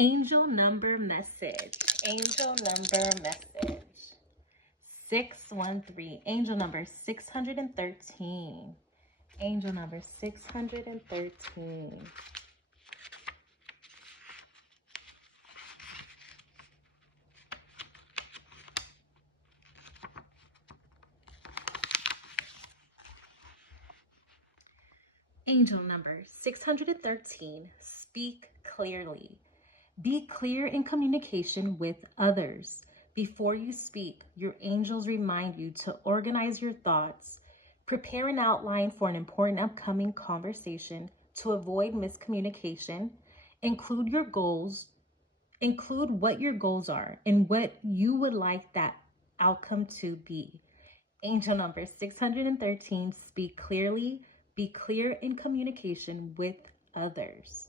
Angel number message. Angel number message. 613. Angel number 613. Angel number 613. Angel number 613. Speak clearly. Be clear in communication with others. Before you speak, your angels remind you to organize your thoughts, prepare an outline for an important upcoming conversation to avoid miscommunication, include your goals, include what your goals are and what you would like that outcome to be. Angel number 613, speak clearly, be clear in communication with others.